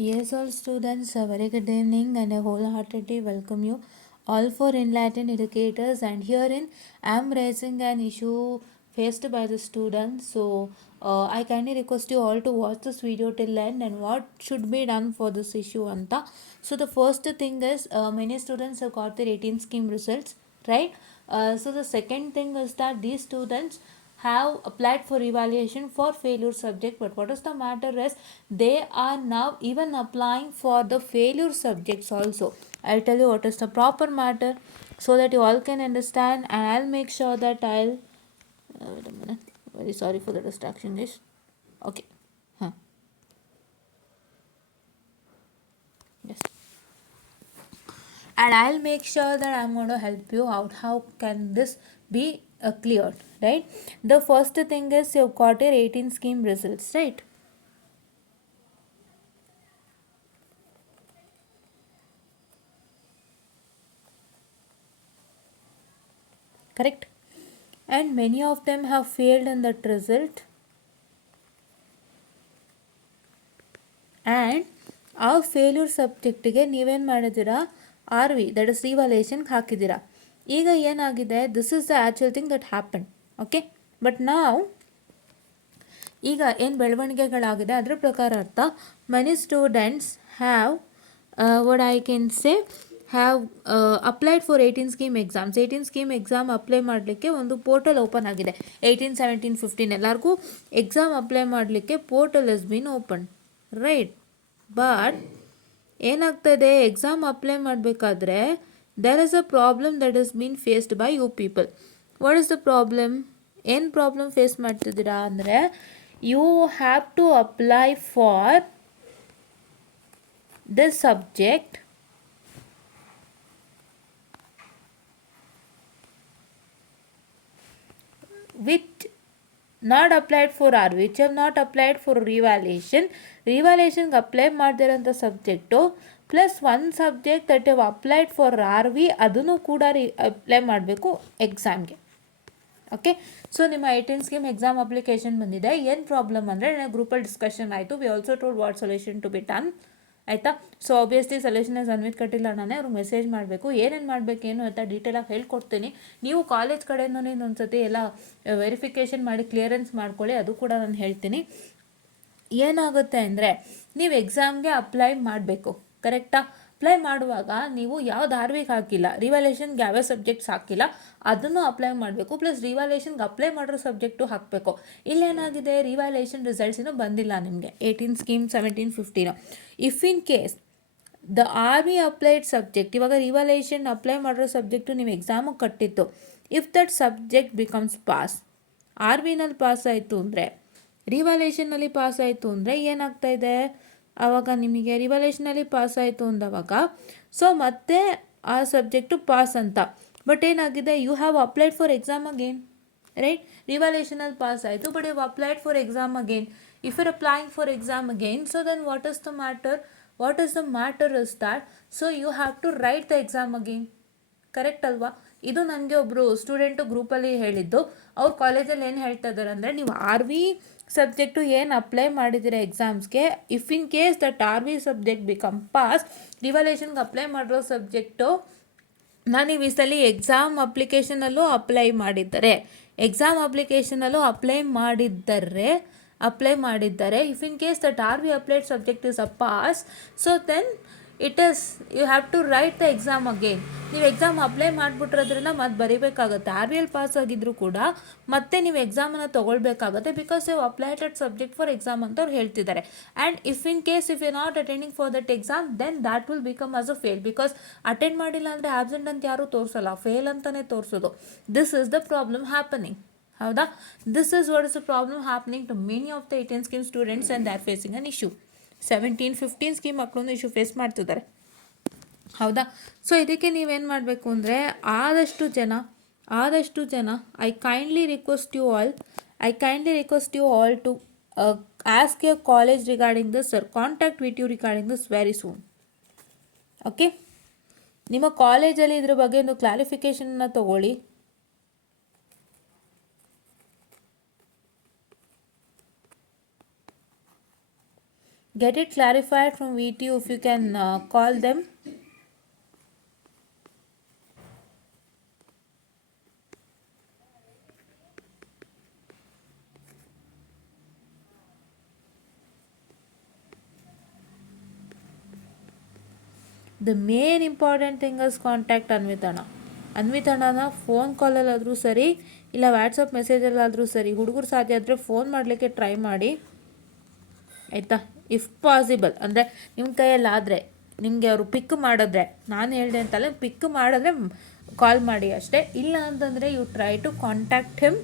Yes, all students, a very good evening and I wholeheartedly welcome you all for enlightened educators. And herein, I am raising an issue faced by the students. So, I kindly request you all to watch this video till end and what should be done for this issue. Anta. So, the first thing is many students have got their 18 scheme results, right? So, the second thing is that these students have applied for evaluation for failure subject, but what is the matter is they are now even applying for the failure subjects also. I'll tell you what is the proper matter so that you all can understand, and I'll make sure that wait a minute, very sorry for the distraction guys. Okay. Huh. Yes, and I'll make sure that I'm going to help you out how can this be cleared, right? The first thing is you've got your 18 scheme results, right? Correct? And many of them have failed in that result, and ಆ failure ಸಬ್ಜೆಕ್ಟಿಗೆ ನೀವೇನು ಮಾಡಿದ್ದೀರಾ, R V that is ರಿವಾಲ್ಯೂಷನ್ಗೆ ಹಾಕಿದ್ದೀರಾ. ಈಗ ಏನಾಗಿದೆ, this is the actual thing that happen. Okay, but ನಾವು ಈಗ ಏನು ಬೆಳವಣಿಗೆಗಳಾಗಿದೆ ಅದರ ಪ್ರಕಾರ ಅರ್ಥ, many students have what I can say have applied for 18 scheme exams. 18 scheme exam apply ಮಾಡಲಿಕ್ಕೆ ಒಂದು ಪೋರ್ಟಲ್ ಓಪನ್ ಆಗಿದೆ. 18, 17, 15 ಎಲ್ಲರಿಗೂ ಎಕ್ಸಾಮ್ ಅಪ್ಲೈ ಮಾಡಲಿಕ್ಕೆ portal is been open, right? But ಏನಾಗ್ತದೆ, ಎಕ್ಸಾಮ್ ಅಪ್ಲೈ ಮಾಡಬೇಕಾದ್ರೆ there is a problem that is been faced by you people. What is the problem? ಏನು problem face ಮಾಡ್ತಿದ್ದೀರಾ ಅಂದರೆ, you have to apply for this subject which not applied for R, which have not applied for revaluation. ರಿವಾಲ್ಯೂಷನ್ಗೆ apply ಮಾಡ್ದಿರೋಂಥ subject plus ಒಂದು subject that have applied for R V ಅದನ್ನು ಕೂಡ apply ಮಾಡಬೇಕು ಎಕ್ಸಾಮ್ಗೆ. Okay, so ನಿಮ್ಮ 18 scheme exam application ಬಂದಿದೆ. ಏನು ಪ್ರಾಬ್ಲಮ್ ಅಂದರೆ, ಗ್ರೂಪಲ್ಲಿ ಡಿಸ್ಕಷನ್ ಆಯಿತು. We also told what solution to be done, ಆಯಿತಾ? ಸೊ ಆಬ್ವಿಯಸ್ಲಿ ಸೊಲ್ಯೂಷನ್ ಅನ್ವಿತ್ ಕಟ್ಟಿಲ್ಲ, ನಾನೇ ಅವ್ರಿಗೆ ಮೆಸೇಜ್ ಮಾಡಬೇಕು. ಏನೇನು ಮಾಡಬೇಕೇನು ಅಂತ ಡೀಟೇಲಾಗಿ ಹೇಳ್ಕೊಡ್ತೀನಿ. ನೀವು ಕಾಲೇಜ್ ಕಡೆಯಿಂದ ಇನ್ನೊಂದು ಸತಿ ಎಲ್ಲ ವೆರಿಫಿಕೇಷನ್ ಮಾಡಿ ಕ್ಲಿಯರೆನ್ಸ್ ಮಾಡ್ಕೊಳ್ಳಿ, ಅದು ಕೂಡ ನಾನು ಹೇಳ್ತೀನಿ. ಏನಾಗುತ್ತೆ ಅಂದರೆ, ನೀವು ಎಕ್ಸಾಮ್ಗೆ ಅಪ್ಲೈ ಮಾಡಬೇಕು, ಕರೆಕ್ಟಾ? ಅಪ್ಲೈ ಮಾಡುವಾಗ ನೀವು ಯಾವ್ದು ಆರ್ ವಿಗೆ ಹಾಕಿಲ್ಲ, ರಿವಾಲ್ಯೂಷನ್ಗೆ ಯಾವ್ಯಾವ ಸಬ್ಜೆಕ್ಟ್ಸ್ ಹಾಕಿಲ್ಲ ಅದನ್ನು ಅಪ್ಲೈ ಮಾಡಬೇಕು. ಪ್ಲಸ್ ರಿವಾಲ್ಯೂಷನ್ಗೆ ಅಪ್ಲೈ ಮಾಡಿರೋ ಸಬ್ಜೆಕ್ಟು ಹಾಕಬೇಕು. ಇಲ್ಲೇನಾಗಿದೆ, ರಿವಾಲ್ಯೂಷನ್ ರಿಸಲ್ಟ್ಸ್ ಇನ್ನೂ ಬಂದಿಲ್ಲ ನಿಮಗೆ 18 scheme 17, 15. If in case the R V applied subject, ಇವಾಗ ರಿವಾಲ್ಯೂಷನ್ ಅಪ್ಲೈ ಮಾಡಿರೋ ಸಬ್ಜೆಕ್ಟು ನೀವು ಎಕ್ಸಾಮಿಗೆ ಕಟ್ಟಿತ್ತು, if that subject becomes pass, R ವಿನಲ್ಲಿ ಪಾಸ್ ಆಯಿತು ಅಂದರೆ, ರಿವಾಲ್ಯೂಷನ್ನಲ್ಲಿ ಪಾಸ್ ಆಯಿತು ಅಂದರೆ ಏನಾಗ್ತಾಯಿದೆ, ಆವಾಗ ನಿಮಗೆ ರಿವಾಲ್ಯೂಷನಲ್ಲಿ ಪಾಸ್ ಆಯಿತು ಅಂದವಾಗ ಸೊ ಮತ್ತೆ ಆ ಸಬ್ಜೆಕ್ಟು ಪಾಸ್ ಅಂತ. ಬಟ್ ಏನಾಗಿದೆ, you have applied for exam again, right? ರಿವಾಲ್ಯೂಷನಲ್ಲಿ ಪಾಸ್ ಆಯಿತು, but you applied for exam again. If you are applying for exam again, so then what is the matter? What is the matter is that so you have to write the exam again, correct ಅಲ್ವಾ? ಇದು ನನಗೆ ಒಬ್ಬರು student ಗ್ರೂಪಲ್ಲಿ ಹೇಳಿದ್ದು. ಅವ್ರ ಕಾಲೇಜಲ್ಲಿ ಏನು ಹೇಳ್ತಾ ಇದ್ದಾರೆ ಅಂದರೆ, ನೀವು ಆರ್ ವಿ ಸಬ್ಜೆಕ್ಟು ಏನು ಅಪ್ಲೈ ಮಾಡಿದ್ದೀರ ಎಕ್ಸಾಮ್ಸ್ಗೆ, if in case that R V subject become pass, ರಿವಾಲ್ಯೂಷನ್ಗೆ ಅಪ್ಲೈ ಮಾಡಿರೋ ಸಬ್ಜೆಕ್ಟು ನೀವು ಈ ಸಲ ಎಕ್ಸಾಮ್ ಅಪ್ಲಿಕೇಶನಲ್ಲೂ ಅಪ್ಲೈ ಮಾಡಿದ್ದಾರೆ, if in case that R V applied subject is a pass, so then it is you have to write the exam again. ನೀವು exam apply ಮಾಡಿಬಿಟ್ರದ್ರಿಂದ ಮತ್ತೆ ಬರೀಬೇಕಾಗುತ್ತೆ. ಆರ್ ವಿ ಎಲ್ ಪಾಸ್ ಆಗಿದ್ರು ಕೂಡ ಮತ್ತೆ ನೀವು ಎಕ್ಸಾಮನ್ನು ತೊಗೊಳ್ಬೇಕಾಗುತ್ತೆ, because you applied that subject for exam ಅಂತ ಅವ್ರು ಹೇಳ್ತಿದ್ದಾರೆ. And if in case if you not attending for that exam, then that will become as a fail, because attend ಮಾಡಿಲ್ಲ ಅಂದರೆ ಆಬ್ಸೆಂಟ್ ಅಂತ ಯಾರೂ ತೋರಿಸಲ್ಲ, ಫೇಲ್ ಅಂತಲೇ ತೋರಿಸೋದು. This is the problem happening, ಹೌದಾ? This is what is the problem happening to many of the 18 scheme students and they are facing an issue. 17, 15 scheme ಮಕ್ಕಳನ್ನು issue face ಮಾಡ್ತಿದ್ದಾರೆ, ಹೌದಾ? ಸೊ ಇದಕ್ಕೆ ನೀವೇನು ಮಾಡಬೇಕು ಅಂದರೆ, ಆದಷ್ಟು ಜನ I kindly request you all to ask your college regarding this sir, contact with you regarding this very soon. Okay, ನಿಮ್ಮ ಕಾಲೇಜಲ್ಲಿ ಇದ್ರ ಬಗ್ಗೆ ಒಂದು ಕ್ಲಾರಿಫಿಕೇಷನ್ನ ತಗೊಳ್ಳಿ. get it clarified from VTU if you can call them. The main important thing is contact ಅನ್ವಿತಣ್ಣನ phone ಕಾಲಲ್ಲಾದರೂ ಸರಿ ಇಲ್ಲ ವಾಟ್ಸಪ್ ಮೆಸೇಜಲ್ಲಾದರೂ ಸರಿ ಹುಡುಗರು ಸಾಧ್ಯ ಆದರೆ ಫೋನ್ ಮಾಡಲಿಕ್ಕೆ ಟ್ರೈ ಮಾಡಿ ಆಯಿತಾ. ಇಫ್ ಪಾಸಿಬಲ್ ಅಂದರೆ ನಿಮ್ಮ ಕೈಯಲ್ಲಾದರೆ ನಿಮಗೆ ಅವರು ಪಿಕ್ ಮಾಡಿದ್ರೆ, ನಾನು ಹೇಳಿದೆ ಅಂತಲ್ಲ, ಪಿಕ್ ಮಾಡಿದ್ರೆ ಕಾಲ್ ಮಾಡಿ ಅಷ್ಟೇ. ಇಲ್ಲ ಅಂತಂದರೆ you try to contact him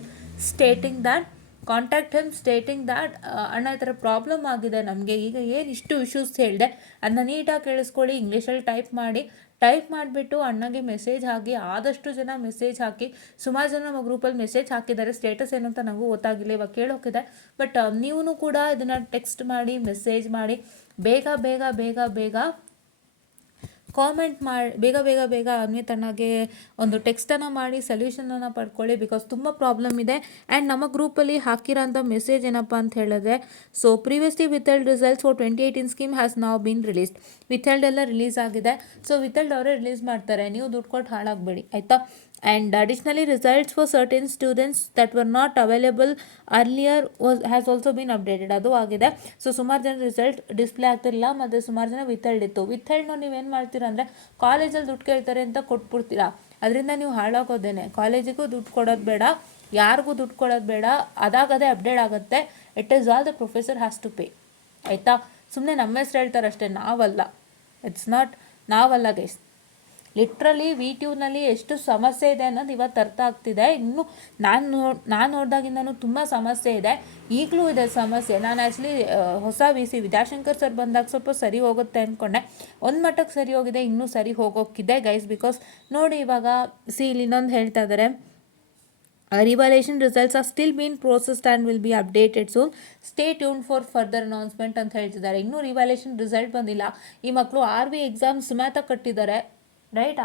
stating that ಅಣ್ಣ ಈ ಥರ ಪ್ರಾಬ್ಲಮ್ ಆಗಿದೆ ನಮಗೆ, ಈಗ ಏನು ಇಷ್ಟು ಇಶ್ಯೂಸ್ ಹೇಳಿದೆ ಅದನ್ನ ನೀಟಾಗಿ ಕೇಳಿಸ್ಕೊಳ್ಳಿ, ಇಂಗ್ಲೀಷಲ್ಲಿ ಟೈಪ್ ಮಾಡಿಬಿಟ್ಟು ಅಣ್ಣಗೆ ಮೆಸೇಜ್ ಹಾಕಿ. ಆದಷ್ಟು ಜನ ಮೆಸೇಜ್ ಹಾಕಿ, ಸುಮಾರು ಜನ ನಮ್ಮ ಗ್ರೂಪಲ್ಲಿ ಮೆಸೇಜ್ ಹಾಕಿದ್ದಾರೆ. ಸ್ಟೇಟಸ್ ಏನು ಅಂತ ನನಗೂ ಗೊತ್ತಾಗಿಲ್ಲ, ಇವಾಗ ಕೇಳೋಕ್ಕಿದೆ. ಬಟ್ ನೀವು ಕೂಡ ಇದನ್ನು ಟೆಕ್ಸ್ಟ್ ಮಾಡಿ, ಮೆಸೇಜ್ ಮಾಡಿ, ಬೇಗ ಬೇಗ ಬೇಗ ಬೇಗ ಕಾಮೆಂಟ್ ಮಾಡಿ, ಬೇಗ ಅನ್ವಿತಣ್ಣಗೆ ಒಂದು ಟೆಕ್ಸ್ಟನ್ನು ಮಾಡಿ ಸೊಲ್ಯೂಷನನ್ನು ಪಡ್ಕೊಳ್ಳಿ. ಬಿಕಾಸ್ ತುಂಬ ಪ್ರಾಬ್ಲಮ್ ಇದೆ. ಆ್ಯಂಡ್ ನಮ್ಮ ಗ್ರೂಪಲ್ಲಿ ಹಾಕಿರೋಂಥ ಮೆಸೇಜ್ ಏನಪ್ಪ ಅಂತ ಹೇಳಿದ್ರೆ, so previously withheld results for 2018 scheme has now been released. Withheld ಎಲ್ಲ ರಿಲೀಸ್ ಆಗಿದೆ. ಸೊ ವಿಥೆಲ್ಡ್ ಅವರೇ ರಿಲೀಸ್ ಮಾಡ್ತಾರೆ, ನೀವು ದುಡ್ಡು ಕೊಟ್ಟು ಹಾಳಾಗಬೇಡಿ ಆಯಿತಾ. And additionally, results for certain students that were not available earlier has also been updated. ಅದು ಆಗಿದೆ. ಸೊ ಸುಮಾರು ಜನ ರಿಸಲ್ಟ್ ಡಿಸ್ಪ್ಲೇ ಆಗ್ತಿರಲಿಲ್ಲ, ಮತ್ತು ಸುಮಾರು ಜನ ವಿಥೆಲ್ಡ್ ಇತ್ತು. ವಿಥೆಲ್ಡ್ನ ನೀವೇನು ಮಾಡ್ತೀರಾ ಅಂದರೆ, ಕಾಲೇಜಲ್ಲಿ ದುಡ್ಡು ಕೇಳ್ತಾರೆ ಅಂತ ಕೊಟ್ಬಿಡ್ತೀರಾ. ಅದರಿಂದ ನೀವು ಹಾಳಾಗೋದೇನೆ. ಕಾಲೇಜಿಗೂ ದುಡ್ಡು ಕೊಡೋದು ಬೇಡ, ಯಾರಿಗೂ ದುಡ್ಡು ಕೊಡೋದು ಬೇಡ. ಅದಾಗದೇ ಅಪ್ಡೇಟ್ ಆಗುತ್ತೆ. It is all the professor has to pay ಆಯಿತಾ. ಸುಮ್ಮನೆ ನಮ್ಮ ಹೆಸ್ರು ಹೇಳ್ತಾರೆ ಅಷ್ಟೇ, ನಾವಲ್ಲ ಗೈಸ್. ಲಿಟ್ರಲಿ VTUನಲ್ಲಿ ಎಷ್ಟು ಸಮಸ್ಯೆ ಇದೆ ಅನ್ನೋದು ಇವತ್ತು ಅರ್ಥ ಆಗ್ತಿದೆ. ಇನ್ನು ನಾನು ನೋಡಿದಾಗಿಂದನೂ ತುಂಬ ಸಮಸ್ಯೆ ಇದೆ, ಈಗಲೂ ಇದೆ ಸಮಸ್ಯೆ. ನಾನು ಆ್ಯಕ್ಚುಲಿ ಹೊಸ VC ವಿದ್ಯಾಶಂಕರ್ ಸರ್ ಬಂದಾಗ ಸ್ವಲ್ಪ ಸರಿ ಹೋಗುತ್ತೆ ಅಂದ್ಕೊಂಡೆ. ಒಂದು ಮಟ್ಟಕ್ಕೆ ಸರಿ ಹೋಗಿದೆ, ಇನ್ನೂ ಸರಿ ಹೋಗೋಕ್ಕಿದೆ ಗೈಸ್. ಬಿಕಾಸ್ ನೋಡಿ, ಇವಾಗ ಇಲ್ಲಿ ಇನ್ನೊಂದು ಹೇಳ್ತಾ ಇದ್ದಾರೆ, revaluation results are still been processed and will be updated soon, stay tune for further announcement ಅಂತ ಹೇಳ್ತಿದ್ದಾರೆ. ಇನ್ನೂ ರಿವಾಲ್ಯೂಷನ್ ರಿಸಲ್ಟ್ ಬಂದಿಲ್ಲ. ಈ ಮಕ್ಕಳು RV ಎಕ್ಸಾಮ್ ಸಮೇತ ಕಟ್ಟಿದ್ದಾರೆ, ರೈಟ್.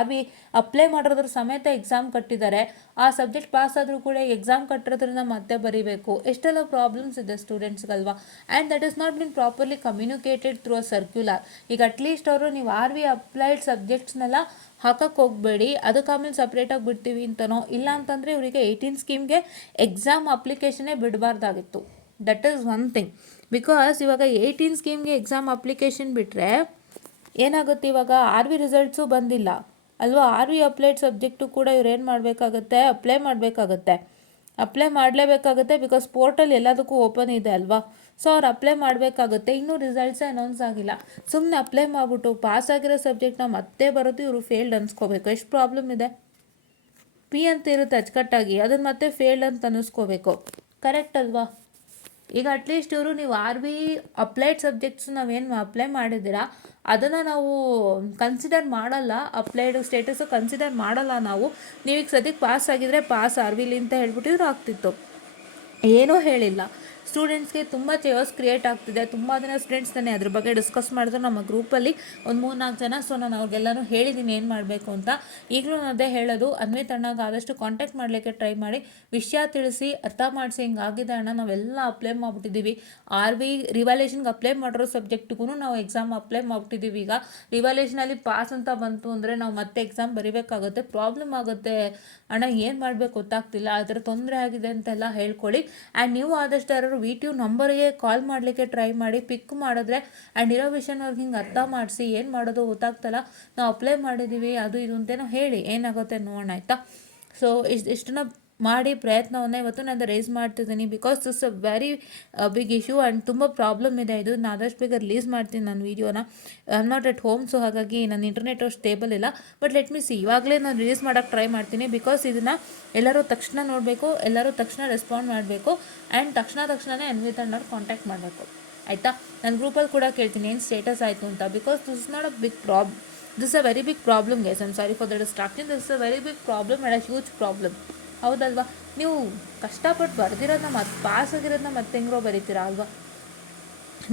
RV ಅಪ್ಲೈ ಮಾಡಿರೋದ್ರ ಸಮೇತ ಎಕ್ಸಾಮ್ ಕಟ್ಟಿದ್ದಾರೆ. ಆ ಸಬ್ಜೆಕ್ಟ್ ಪಾಸ್ ಆದರೂ ಕೂಡ ಎಕ್ಸಾಮ್ ಕಟ್ಟಿರೋದ್ರಿಂದ ಮತ್ತೆ ಬರೀಬೇಕು. ಎಷ್ಟೆಲ್ಲ ಪ್ರಾಬ್ಲಮ್ಸ್ ಇದೆ ಸ್ಟೂಡೆಂಟ್ಸ್ಗಲ್ವಾ. And that is not been properly communicated through a circular. ಈಗ ಅಟ್ಲೀಸ್ಟ್ ಅವರು ನೀವು RV ಅಪ್ಲೈಡ್ ಸಬ್ಜೆಕ್ಟ್ಸ್ನೆಲ್ಲ ಹಾಕಕ್ಕೆ ಹೋಗಬೇಡಿ, ಅದಕ್ಕೆ ಆಮೇಲೆ ಸಪ್ರೇಟಾಗಿ ಬಿಡ್ತೀವಿ ಅಂತನೋ, ಇಲ್ಲ ಅಂತಂದರೆ ಇವರಿಗೆ 18 ಸ್ಕೀಮ್ಗೆ ಎಕ್ಸಾಮ್ ಅಪ್ಲಿಕೇಶನ್ನೇ ಬಿಡಬಾರ್ದಾಗಿತ್ತು. That is one thing. Because ಇವಾಗ 18 ಸ್ಕೀಮ್ಗೆ ಎಕ್ಸಾಮ್ ಅಪ್ಲಿಕೇಶನ್ ಬಿಟ್ಟರೆ ಏನಾಗುತ್ತೆ, ಇವಾಗ RV ರಿಸಲ್ಟ್ಸು ಬಂದಿಲ್ಲ ಅಲ್ವಾ. RV ಅಪ್ಲೈಡ್ ಸಬ್ಜೆಕ್ಟು ಕೂಡ ಇವ್ರು ಏನು ಮಾಡಬೇಕಾಗತ್ತೆ, ಅಪ್ಲೈ ಮಾಡಲೇಬೇಕಾಗುತ್ತೆ. ಬಿಕಾಸ್ ಪೋರ್ಟಲ್ ಎಲ್ಲದಕ್ಕೂ ಓಪನ್ ಇದೆ ಅಲ್ವಾ. ಸೊ ಅವ್ರು ಅಪ್ಲೈ ಮಾಡಬೇಕಾಗುತ್ತೆ. ಇನ್ನೂ ರಿಸಲ್ಟ್ಸೇ ಅನೌನ್ಸ್ ಆಗಿಲ್ಲ. ಸುಮ್ಮನೆ ಅಪ್ಲೈ ಮಾಡಿಬಿಟ್ಟು ಪಾಸ್ ಆಗಿರೋ ಸಬ್ಜೆಕ್ಟ್ನ ಮತ್ತೆ ಬರೋದು ಇವರು ಫೇಲ್ಡ್ ಅನ್ಸ್ಕೋಬೇಕು. ಎಷ್ಟು ಪ್ರಾಬ್ಲಮ್ ಇದೆ. P ಅಂತ ಇರುತ್ತೆ ಅಚ್ಚುಕಟ್ಟಾಗಿ, ಅದನ್ನು ಮತ್ತೆ ಫೇಲ್ಡ್ ಅಂತ ಅನ್ನಿಸ್ಕೋಬೇಕು. ಕರೆಕ್ಟ್ ಅಲ್ವಾ. ಈಗ ಅಟ್ಲೀಸ್ಟ್ ಇವರು ನೀವು RV ಅಪ್ಲೈಡ್ ಸಬ್ಜೆಕ್ಟ್ಸ್ ನಾವೇನು ಅಪ್ಲೈ ಮಾಡಿದ್ದೀರಾ ಅದನ್ನು ನಾವು ಕನ್ಸಿಡರ್ ಮಾಡಲ್ಲ, ಅಪ್ಲೈಡ್ ಸ್ಟೇಟಸ್ಸು ಕನ್ಸಿಡರ್ ಮಾಡಲ್ಲ ನಾವು. ನೀವೀಗ ಸದ್ಯಕ್ಕೆ ಪಾಸ್ ಆಗಿದ್ರೆ ಪಾಸ್ RVಲಿ ಅಂತ ಹೇಳ್ಬಿಟ್ಟಿದ್ರು ಆಗ್ತಿತ್ತು. ಏನೂ ಹೇಳಿಲ್ಲ. ಸ್ಟೂಡೆಂಟ್ಸ್ಗೆ ತುಂಬ ಚೇರ್ಸ್ ಕ್ರಿಯೇಟ್ ಆಗ್ತಿದೆ. ತುಂಬ ಜನ ಸ್ಟೂಡೆಂಟ್ಸ್ ತಾನೇ ಅದ್ರ ಬಗ್ಗೆ ಡಿಸ್ಕಸ್ ಮಾಡಿದ್ರು ನಮ್ಮ ಗ್ರೂಪಲ್ಲಿ ಒಂದು 3-4 ಜನ. ಸೊ ನಾನು ಅವ್ರಿಗೆಲ್ಲನೂ ಹೇಳಿದ್ದೀನಿ ಏನು ಮಾಡಬೇಕು ಅಂತ. ಈಗಲೂ ನಾನು ಅದೇ ಹೇಳೋದು, ಅನ್ವಿತಣ್ಣಗೆ ಆದಷ್ಟು ಕಾಂಟ್ಯಾಕ್ಟ್ ಮಾಡಲಿಕ್ಕೆ ಟ್ರೈ ಮಾಡಿ, ವಿಷಯ ತಿಳಿಸಿ, ಅರ್ಥ ಮಾಡಿಸಿ, ಹಿಂಗಾಗಿದೆ ಅಣ್ಣ, ನಾವೆಲ್ಲ ಅಪ್ಲೈ ಮಾಡಿಬಿಟ್ಟಿದ್ದೀವಿ. RV ರಿವಾಲ್ಯೂಷನ್ಗೆ ಅಪ್ಲೈ ಮಾಡಿರೋ ಸಬ್ಜೆಕ್ಟ್ಗೂ ನಾವು ಎಕ್ಸಾಮ್ ಅಪ್ಲೈ ಮಾಡಿಬಿಟ್ಟಿದ್ದೀವಿ. ಈಗ ರಿವಾಲ್ಯೂಷನಲ್ಲಿ ಪಾಸ್ ಅಂತ ಬಂತು ಅಂದರೆ ನಾವು ಮತ್ತೆ ಎಕ್ಸಾಮ್ ಬರೀಬೇಕಾಗುತ್ತೆ, ಪ್ರಾಬ್ಲಮ್ ಆಗುತ್ತೆ ಅಣ್ಣ, ಏನು ಮಾಡಬೇಕು ಗೊತ್ತಾಗ್ತಿಲ್ಲ, ಆ ಥರ ತೊಂದರೆ ಆಗಿದೆ ಅಂತೆಲ್ಲ ಹೇಳ್ಕೊಳ್ಳಿ. ಆ್ಯಂಡ್ ನೀವು ಆದಷ್ಟು ಯಾರು VTU ನಂಬರ್ಗೆ ಕಾಲ್ ಮಾಡಲಿಕ್ಕೆ ಟ್ರೈ ಮಾಡಿ, ಪಿಕ್ ಮಾಡಿದ್ರೆ ಆ್ಯಂಡ್ ಇರೋ ವಿಷಯನ ಅವ್ರಿಗೆ ಹಿಂಗೆ ಅರ್ಥ ಮಾಡಿಸಿ, ಏನು ಮಾಡೋದು ಗೊತ್ತಾಗ್ತಲ್ಲ, ನಾವು ಅಪ್ಲೈ ಮಾಡಿದ್ದೀವಿ ಅದು ಇದು ಅಂತೇನೋ ಹೇಳಿ, ಏನಾಗುತ್ತೆ ನೋಡೋಣ ಆಯಿತಾ. ಸೊ ಇಷ್ಟನ್ನ ಮಾಡಿ ಪ್ರಯತ್ನವನ್ನೇ ಇವತ್ತು ನಾನು ರೈಸ್ ಮಾಡ್ತಿದ್ದೀನಿ. Because this a very big issue and ತುಂಬ ಪ್ರಾಬ್ಲಮ್ ಇದೆ ಇದು. ನಾನು ಆದಷ್ಟು ಬೇಗ ರಿಲೀಸ್ ಮಾಡ್ತೀನಿ ನನ್ನ ವೀಡಿಯೋನ. I am not at home, so ಹಾಗಾಗಿ ನನ್ನ ಇಂಟರ್ನೆಟ್ ಅಷ್ಟು ಸ್ಟೇಬಲ್ ಇಲ್ಲ. ಬಟ್ ಲೆಟ್ ಮಿ ಸಿ, ಇವಾಗಲೇ ನಾನು ರಿಲೀಸ್ ಮಾಡೋಕ್ಕೆ ಟ್ರೈ ಮಾಡ್ತೀನಿ. ಬಿಕಾಸ್ ಇದನ್ನು ಎಲ್ಲರೂ ತಕ್ಷಣ ನೋಡಬೇಕು, ಎಲ್ಲರೂ ತಕ್ಷಣ ರೆಸ್ಪಾಂಡ್ ಮಾಡಬೇಕು. ಆ್ಯಂಡ್ ತಕ್ಷಣವೇ ಅನ್ವಿತಣ್ಣವ್ರು ಕಾಂಟ್ಯಾಕ್ಟ್ ಮಾಡಬೇಕು ಆಯಿತಾ. ನನ್ನ ಗ್ರೂಪಲ್ಲಿ ಕೂಡ ಕೇಳ್ತೀನಿ ಏನು ಸ್ಟೇಟಸ್ ಆಯಿತು ಅಂತ. Because this is not a big this a very big problem guys. I am sorry for the distraction. This is a very big problem and a huge problem. ಹೌದಲ್ವಾ. ನೀವು ಕಷ್ಟಪಟ್ಟು ಬರೆದಿರೋದನ್ನ ಮತ್ತೆ ಪಾಸ್ ಆಗಿರೋದನ್ನ ಮತ್ತೆ ಹೆಂಗೋ ಬರೀತೀರಾ ಅಲ್ವಾ.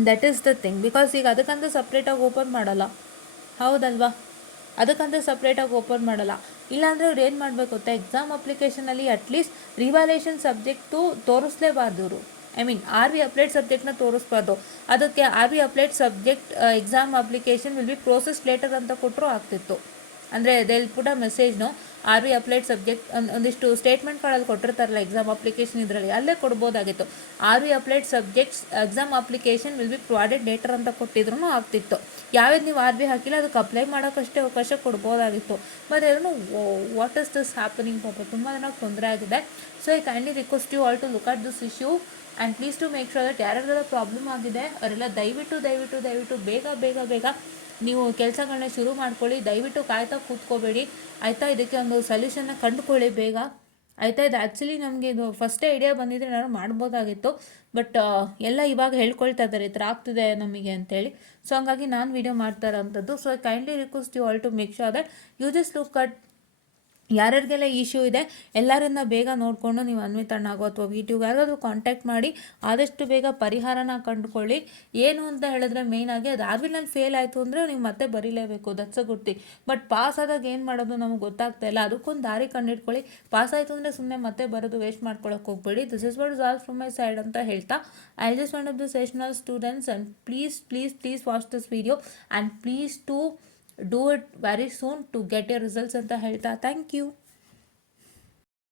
That is the thing. Because ಈಗ ಅದಕ್ಕಂತ ಸಪ್ರೇಟಾಗಿ ಓಪನ್ ಮಾಡಲ್ಲ, ಹೌದಲ್ವಾ. ಅದಕ್ಕಂತ ಸಪ್ರೇಟಾಗಿ ಓಪನ್ ಮಾಡಲ್ಲ. ಇಲ್ಲಾಂದರೆ ಅವ್ರು ಏನು ಮಾಡಬೇಕು ಗೊತ್ತಾ, ಎಕ್ಸಾಮ್ ಅಪ್ಲಿಕೇಶನಲ್ಲಿ ಅಟ್ಲೀಸ್ಟ್ ರಿವಾಲ್ಯೂಷನ್ ಸಬ್ಜೆಕ್ಟು ತೋರಿಸ್ಲೇಬಾರ್ದು ಇವರು. ಆರ್ ವಿ ಅಪ್ಲೈಡ್ ಸಬ್ಜೆಕ್ಟ್ನ ತೋರಿಸ್ಬಾರ್ದು. ಅದಕ್ಕೆ R V applied subject exam application will be process later ಅಂತ ಕೊಟ್ಟರು ಆಗ್ತಿತ್ತು. ಅಂದರೆ ದೆಲ್ ಪುಟ ಮೆಸೇಜ್ನು ಆರ್ ವಿ ಅಪ್ಲೈಡ್ ಸಬ್ಜೆಕ್ಟ್ ಒಂದಿಷ್ಟು ಸ್ಟೇಟ್ಮೆಂಟ್ಗಳಲ್ಲಿ ಕೊಟ್ಟಿರ್ತಾರಲ್ಲ ಎಕ್ಸಾಮ್ ಅಪ್ಲಿಕೇಶನ್, ಇದರಲ್ಲಿ ಅಲ್ಲೇ ಕೊಡ್ಬೋದಾಗಿತ್ತು. R V applied subjects exam application will be provided later ಅಂತ ಕೊಟ್ಟಿದ್ರು ಆಗ್ತಿತ್ತು. ಯಾವ್ದು ನೀವು ಆರ್ ವಿ ಹಾಕಿಲ್ಲ ಅದಕ್ಕೆ ಅಪ್ಲೈ ಮಾಡೋಕ್ಕಷ್ಟೇ ಅವಕಾಶ ಕೊಡ್ಬೋದಾಗಿತ್ತು. ಬಟ್ ಏನು ವಾಟ್ ಇಸ್ ದಿಸ್ ಹ್ಯಾಪನಿಂಗ್ ಪಾಪ, ತುಂಬ ಜನಕ್ಕೆ ತೊಂದರೆ ಆಗಿದೆ. So I kindly request you all to look at this issue and please to make sure that ಯಾರ್ಯಾರೆಲ್ಲ ಪ್ರಾಬ್ಲಮ್ ಆಗಿದೆ ಅವರೆಲ್ಲ ದಯವಿಟ್ಟು ಬೇಗ ನೀವು ಕೆಲಸಗಳನ್ನ ಶುರು ಮಾಡ್ಕೊಳ್ಳಿ. ದಯವಿಟ್ಟು ಕಾಯ್ತಾ ಕೂತ್ಕೋಬೇಡಿ ಆಯಿತಾ. ಇದಕ್ಕೆ ಒಂದು ಸೊಲ್ಯೂಷನ್ನ ಕಂಡುಕೊಳ್ಳಿ ಬೇಗ ಆಯಿತಾ. ಇದು ಆ್ಯಕ್ಚುಲಿ ನಮಗೆ ಇದು ಫಸ್ಟೇ ಐಡಿಯಾ ಬಂದಿದ್ರೆ ನಾನು ಮಾಡ್ಬೋದಾಗಿತ್ತು. ಬಟ್ ಎಲ್ಲ ಇವಾಗ ಹೇಳ್ಕೊಳ್ತಾ ಇದ್ದಾರೆ ಈ ಥರ ಆಗ್ತಿದೆ ನಮಗೆ ಅಂತೇಳಿ. ಸೊ ಹಂಗಾಗಿ ನಾನು ವೀಡಿಯೋ ಮಾಡ್ತಾ ಇರೋಂಥದ್ದು. So I kindly request you all to make sure that you just look at ಯಾರ್ಯಾರಿಗೆಲ್ಲ ಇಶ್ಯೂ ಇದೆ ಎಲ್ಲರನ್ನ ಬೇಗ ನೋಡಿಕೊಂಡು ನೀವು ಅನ್ವಿತಣ್ಣಾಗೋ ಅಥವಾ ವಿಟಿಯೂಗೆ ಯಾರಾದರೂ ಕಾಂಟ್ಯಾಕ್ಟ್ ಮಾಡಿ ಆದಷ್ಟು ಬೇಗ ಪರಿಹಾರನ ಕಂಡುಕೊಳ್ಳಿ. ಏನು ಅಂತ ಹೇಳಿದ್ರೆ ಮೇಯ್ನಾಗಿ ಅದು ಆರ್ವಿನಲ್ಲಿ ಫೇಲ್ ಆಯಿತು ಅಂದರೆ ನೀವು ಮತ್ತೆ ಬರೀಲೇಬೇಕು, that's a good thing. But pass ಆದಾಗ ಏನು ಮಾಡೋದು ನಮಗೆ ಗೊತ್ತಾಗ್ತಾ ಇಲ್ಲ, ಅದಕ್ಕೊಂದು ದಾರಿ ಕಂಡಿಡ್ಕೊಳ್ಳಿ. ಪಾಸ್ ಆಯಿತು ಅಂದರೆ ಸುಮ್ಮನೆ ಮತ್ತೆ ಬರೋದು ವೇಸ್ಟ್ ಮಾಡ್ಕೊಳ್ಳೋಕೆ ಹೋಗ್ಬೇಡಿ. This is what is all from my side ಅಂತ ಹೇಳ್ತಾ I just want of the sessional students and please watch this video and please to do it very soon to get your results ಅಂತ ಹೇಳ್ತಾ thank you.